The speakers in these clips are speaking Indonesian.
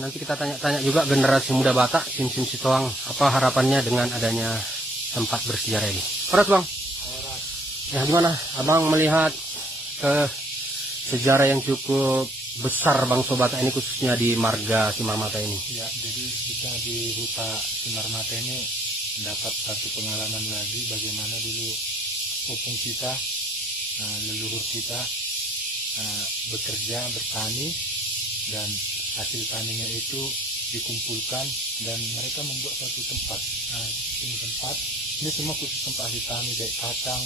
Nanti kita tanya-tanya juga generasi muda Batak, Sim-Sim Sitoang, apa harapannya dengan adanya tempat bersejarah ini. Horas Bang. Ya gimana Abang melihat sejarah yang cukup besar Bangsa Batak ini, khususnya di Marga Simarmata ini? Ya, jadi kita di Huta Simarmata ini mendapat satu pengalaman lagi bagaimana dulu opung kita, leluhur kita bekerja, bertani, dan hasil taninya itu dikumpulkan dan mereka membuat suatu tempat. Ini semua khusus tempat hasil tani, baik kacang,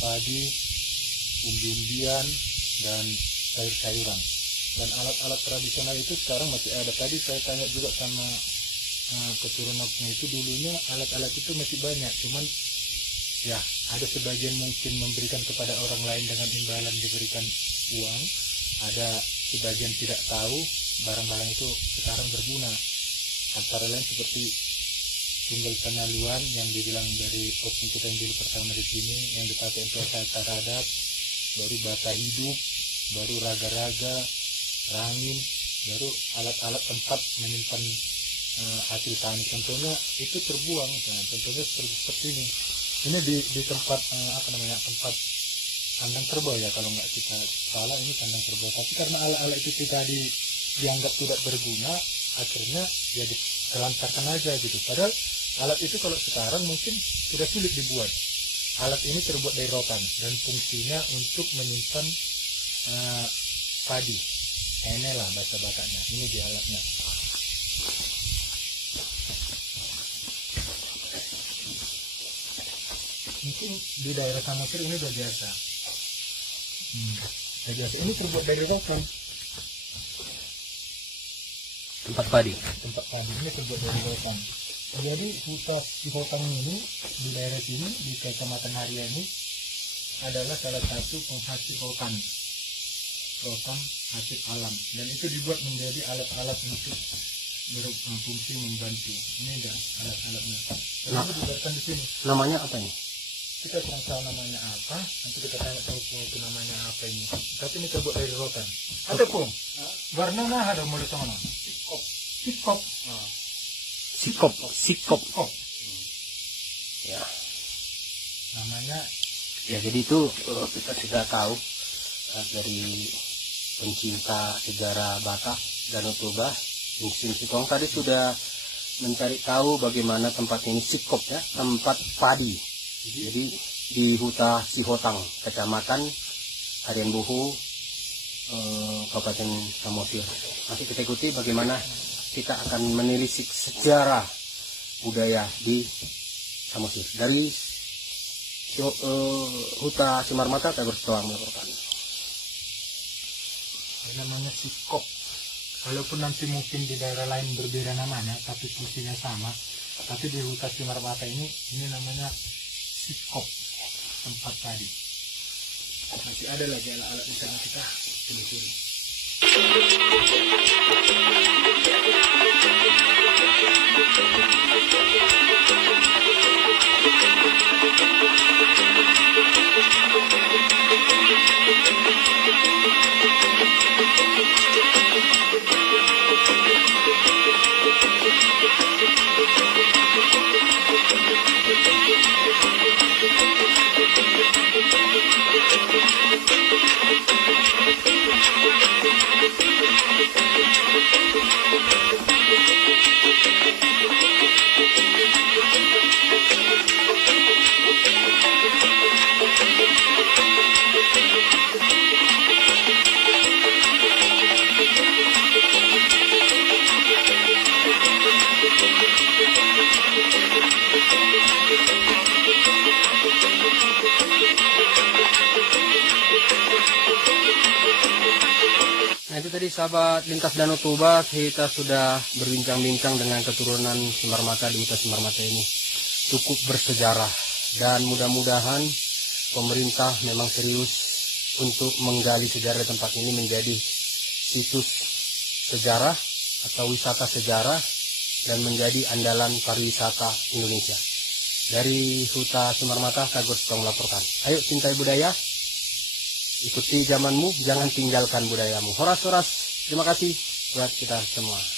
padi, umbi-umbian, dan sayur-sayuran. Dan alat-alat tradisional itu sekarang masih ada. Tadi saya tanya juga sama keturunannya, itu dulunya alat-alat itu masih banyak, cuman ya ada sebagian mungkin memberikan kepada orang lain dengan imbalan diberikan uang, ada sebagian tidak tahu barang-barang itu sekarang berguna, antara lain seperti tunggal penaluan yang dibilang dari opung kita yang dulu pertama di sini yang dipakai untuk adat, baru bata hidup, baru raga-raga, rangin, baru alat-alat tempat menyimpan hasil tani. Contohnya itu terbuang, contohnya seperti ini di tempat tempat kandang kerbau ya, kalau nggak kita salah ini kandang kerbau, tapi karena alat-alat itu tadi dianggap tidak berguna, akhirnya ya ditelantarkan aja gitu. Padahal alat itu kalau sekarang mungkin sudah sulit dibuat. Alat ini terbuat dari rotan dan fungsinya untuk menyimpan padi. Inilah bahasa Bataknya, ini di alatnya. Mungkin di daerah Samosir ini udah biasa. Ini terbuat dari rotan. Tempat padi Ini terbuat dari rotan. Jadi huta Sihotang ini di daerah sini di Kecamatan Haria ini adalah salah satu penghasil rotan hasil alam, dan itu dibuat menjadi alat-alat untuk berfungsi membantu. Ini ada alat-alatnya. Lalu dibuatkan di sini. Namanya apa ini? Kita kurang tahu namanya apa, nanti kita tanya tahu itu namanya apa ini. Tapi ini terbuat dari rotan. Ada pun warnanya ada mulai sama. Sikop. Ya. Namanya. Ya jadi itu kita sudah tahu dari pencinta sejarah Batak Danau Toba, Sim-Sim Sitoang tadi sudah mencari tahu bagaimana tempat ini sikop ya, tempat padi. Jadi di Huta Sihotang, Kecamatan Harian Buhu, Kabupaten Samosir. Nanti kita ikuti bagaimana kita akan menelisik sejarah budaya di Samosir. Dari Huta Simarmata, saya bersuara melaporkan. Ini namanya sikop. Walaupun nanti mungkin di daerah lain berbeda namanya, tapi fungsinya sama. Tapi di Huta Simarmata ini namanya sikop, tempat tadi. Masih ada lagi alat-alat di sana, kita telusuri. tadi sahabat lintas Danau Toba, kita sudah berbincang-bincang dengan keturunan Semar Mata di Huta Semar Mata ini. Cukup bersejarah dan mudah-mudahan pemerintah memang serius untuk menggali sejarah tempat ini menjadi situs sejarah atau wisata sejarah dan menjadi andalan pariwisata Indonesia. Dari Huta Semar Mata, Kagor Sitong melaporkan. Ayo cintai budaya, ikuti zamanmu, jangan tinggalkan budayamu. Horas-horas, terima kasih buat kita semua.